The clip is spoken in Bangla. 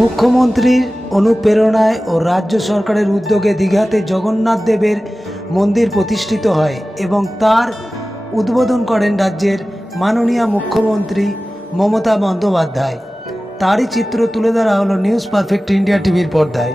মুখ্যমন্ত্রীর অনুপ্রেরণায় ও রাজ্য সরকারের উদ্যোগে দীঘাতে জগন্নাথ দেবের মন্দির প্রতিষ্ঠিত হয় এবং তার উদ্বোধন করেন রাজ্যের মাননীয় মুখ্যমন্ত্রী মমতা বন্দ্যোপাধ্যায়। তারই চিত্র তুলে ধরা হলো নিউজ পারফেক্ট ইন্ডিয়া টিভির পর্দায়।